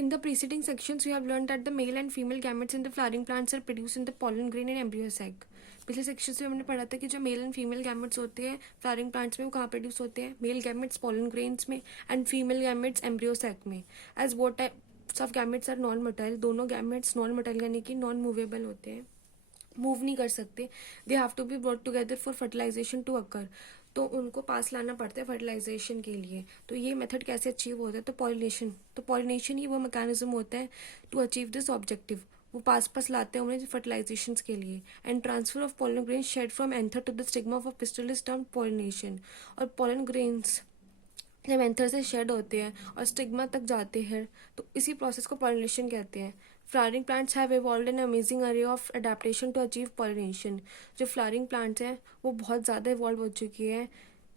In the preceding sections, we have learned that the male and female gametes in the flowering plants are produced in the pollen grain and embryo sac. पिछले section में हमने पढ़ा था कि जो male and female gametes होते हैं flowering plants में वो कहाँ प्रोड्यूस होते हैं, मेल गैमेट्स पोलन ग्रेन्स में and female gametes embryo sac में. As both types of gametes are non motile, दोनों गैमेट्स नॉन मोटाइल यानी कि नॉन मूवेबल होते हैं, मूव नहीं कर सकते. They have to be brought together for fertilisation to occur, तो उनको पास लाना पड़ता है फर्टिलाइजेशन के लिए. तो ये मेथड कैसे अचीव होता है, तो पॉलिनेशन ही वो मैकेनिज्म होता है टू अचीव दिस ऑब्जेक्टिव. वो पास लाते हैं उन्हें फर्टिलाइजेशन के लिए. And transfer of pollen grain shed from anther to the stigma of a pistil is termed pollination. और पोलन ग्रेन्स जब एंथर से शेड होते हैं और स्टिग्मा तक जाते हैं तो इसी प्रोसेस को पॉलिनेशन कहते हैं. Flowering plants have evolved an amazing array of adaptation to achieve pollination. जो फ्लावरिंग प्लांट्स हैं वो बहुत ज़्यादा इवॉल्व हो चुकी हैं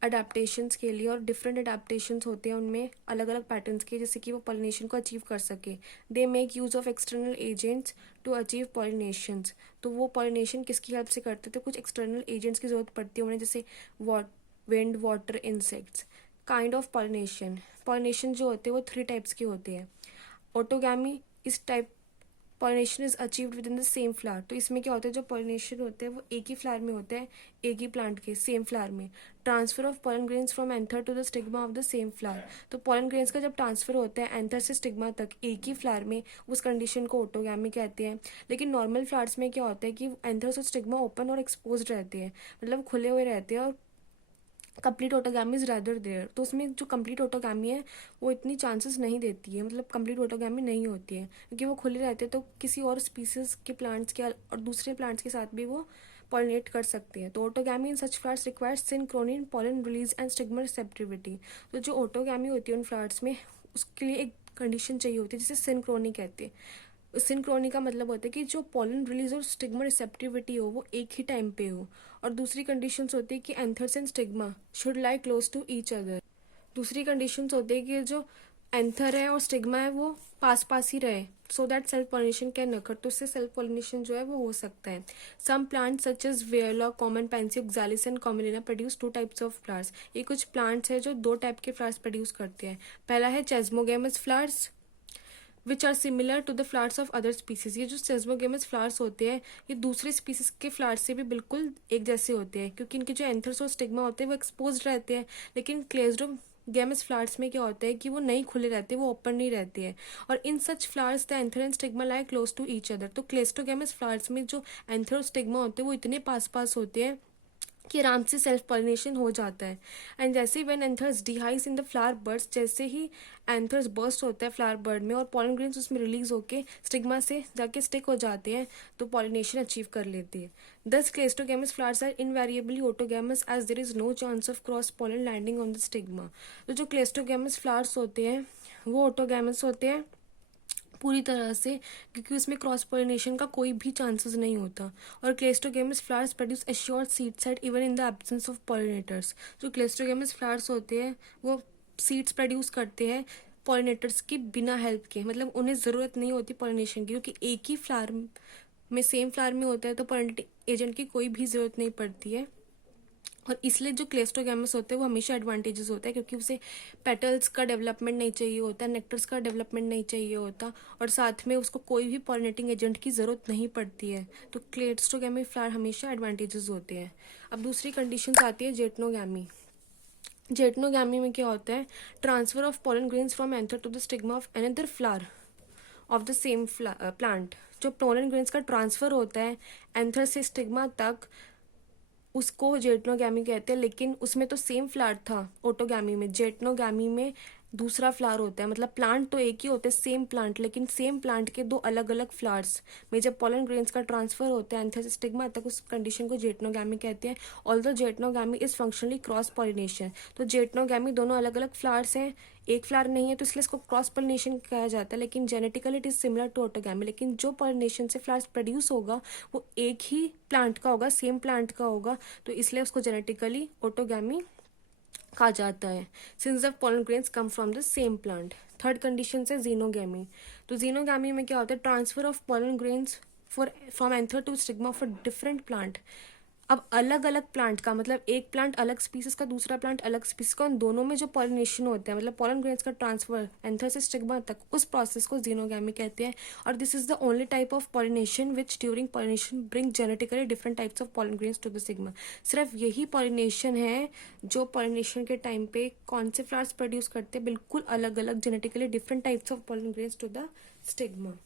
अडेप्टेशंस के लिए, और डिफरेंट अडेप्टेशंस होते हैं उनमें अलग अलग पैटर्न्स के, जैसे कि वो पॉलिनेशन को अचीव कर सके. They make use of external agents to achieve pollinations. तो वो पॉलिनेशन किसकी हेल्प से करते थे, कुछ एक्सटर्नल एजेंट्स की जरूरत पड़ती है उन्हें, जैसे wind, water, insects. Kind of pollination जो होते हैं वो 3 टाइप्स के होते हैं. ऑटोगैमी, इस type pollination is achieved with in the same flower. तो इसमें क्या होता है, जो पॉलिनेशन होते हैं वो एक ही फ्लावर में होता है, एक ही प्लांट के सेम फ्लावर में. Transfer of pollen grains from anther to the stigma of the same flower. तो पोलन ग्रेन्स का जब ट्रांसफर होता है एंथर से स्टिग्मा तक एक ही फ्लावर में, उस कंडीशन को ऑटोगैमी कहते हैं. लेकिन नॉर्मल फ्लावर्स में क्या होता है कि एंथर से स्टिग्मा ओपन और एक्सपोज रहते हैं, मतलब खुले हुए रहते हैं, और complete autogamy is rather there. तो उसमें जो कंप्लीट ऑटोगैमी है वो इतनी चांसेस नहीं देती है, मतलब कंप्लीट ऑटोगैमी नहीं होती है क्योंकि वो खुले रहते हैं. तो किसी और स्पीसीज के प्लांट्स के और दूसरे प्लांट्स के साथ भी वो पॉलिनेट कर सकते हैं. तो autogamy in such flowers requires synchrony in pollen release and stigma receptivity. तो जो ऑटोगैमी होती है उन फ्लावर्स में, उसके लिए एक कंडीशन चाहिए होती है जिसे सिनक्रोनी कहते हैं. सिनक्रोनी का मतलब होता है कि जो पोलन रिलीज और स्टिग्मा रिसेप्टिविटी हो वो एक ही टाइम पे हो. और दूसरी कंडीशंस होती है कि anthers and stigma should lie close to each other. दूसरी कंडीशंस होती है कि जो एंथर है और स्टिग्मा है वो पास ही रहे, so that self pollination can occur. तो उससे सेल्फ पॉलिनेशन जो है वो हो सकता है. Some plants such as Viola, common pansy, Oxalis and Commelina produce 2 types of flowers. ये कुछ प्लांट्स है जो 2 टाइप के फ्लावर्स प्रोड्यूस करते हैं. पहला है chasmogamous flowers which are similar to the flowers of other species. ये जो सेस्मोगेमस फ्लावर्स होते हैं ये दूसरे स्पीसीज के फ्लावर्स से भी बिल्कुल एक जैसे होते हैं, क्योंकि इनके जो एंथर्स और स्टिग्मा होते हैं वो एक्सपोज रहते हैं. लेकिन क्लेस्डोगेमस फ्लावर्स में क्या होता है कि वो नहीं खुले रहते, वो ओपन नहीं रहते हैं. और in such flowers the anther and stigma lie close to each other. तो क्लेस्टोगेमस फ्लावर्स में जो एंथर और स्टिग्मा होते हैं वो इतने पास होते हैं कि आराम से सेल्फ पॉलिनेशन हो जाता है. एंड जैसे ही when anthers dehisce in the flower buds, जैसे ही एंथर्स बर्स्ट होता है फ्लावर बर्ड में और पोलन ग्रेन्स उसमें रिलीज होके स्टिग्मा से जाके स्टिक हो जाते हैं, तो पॉलिनेशन अचीव कर लेते हैं. Thus cleistogamous flowers are invariably autogamous as there is no chance of cross pollen landing on the stigma. तो जो क्लेस्टोगेमस फ्लावर्स होते हैं वो ऑटोगेमस होते हैं पूरी तरह से, क्योंकि उसमें क्रॉस पोलिनेशन का कोई भी चांसेस नहीं होता. और क्लेस्टोगेमस flowers produce assured seed set even in the absence of pollinators. जो क्लेस्टोगेमस फ्लावर्स होते हैं वो सीड्स प्रोड्यूस करते हैं पॉलिनेटर्स की बिना हेल्प के, मतलब उन्हें ज़रूरत नहीं होती पॉलिनेशन की, क्योंकि एक ही फ्लावर में सेम फ्लावर में होता है तो पॉलिनेटिंग एजेंट की कोई भी ज़रूरत नहीं पड़ती है. और इसलिए जो क्लेस्टोगेमस होते हैं वो हमेशा एडवांटेजेस होता है, क्योंकि उसे पेटल्स का डेवलपमेंट नहीं चाहिए होता, नेक्टर्स का डेवलपमेंट नहीं चाहिए होता, और साथ में उसको कोई भी पॉलिनेटिंग एजेंट की ज़रूरत नहीं पड़ती है. तो क्लेस्टोगेमी फ्लावर हमेशा एडवांटेजेस होते हैं. अब दूसरी कंडीशन आती है जेटनोगैमी. जेटनोगैमी में क्या होता है, transfer of pollen grains from anther to the stigma of another flower of the same plant. जो पोलन ग्रेन्स का ट्रांसफर होता है एंथर से स्टिग्मा तक उसको जेटनोगैमी कहते हैं. लेकिन उसमें तो सेम फ्लावर था ऑटोगैमी में, जेटनोगैमी में दूसरा फ्लावर होता है. मतलब प्लांट तो एक ही होते हैं सेम प्लांट, लेकिन सेम प्लांट के 2 अलग अलग फ्लावर्स में जब पोलन ग्रेन्स का ट्रांसफर होता है एंथर से स्टिग्मा तक, उस कंडीशन को जेटनोगैमी कहते हैं. Although geitonogamy is functionally cross pollination. तो जेटनोगैमी दोनों अलग अलग फ्लावर्स हैं, एक फ्लावर नहीं है, तो इसलिए इसको क्रॉस पॉलिनेशन कहा जाता है. लेकिन genetically it is similar to autogamy. लेकिन जो पॉलिनेशन से फ्लावर्स प्रोड्यूस होगा वो एक ही प्लांट का होगा, सेम प्लांट का होगा, तो इसलिए उसको जेनेटिकली ऑटोगैमी कहा जाता है. Since the pollen grains come from the same plant. Third condition है जीनोगैमी. तो जीनोगैमी में क्या होता है, transfer of pollen grains from anther to stigma of a different plant. अब अलग अलग प्लांट का मतलब एक प्लांट अलग स्पीसीज का, दूसरा प्लांट अलग स्पीसीज का, उन दोनों में जो पॉलिनेशन होता है मतलब पॉलन ग्रेन्स का ट्रांसफर एंथर से स्टिग्मा तक, उस प्रोसेस को जीनोगैमी कहते हैं। और this is the only type of pollination which during pollination bring genetically different types of pollen grains to the stigma. सिर्फ यही पॉलिनेशन है जो पॉलिनेशन के टाइम पे कौन से फ्लावर्स प्रोड्यूस करते हैं बिल्कुल अलग अलग genetically different types of pollen grains to the stigma.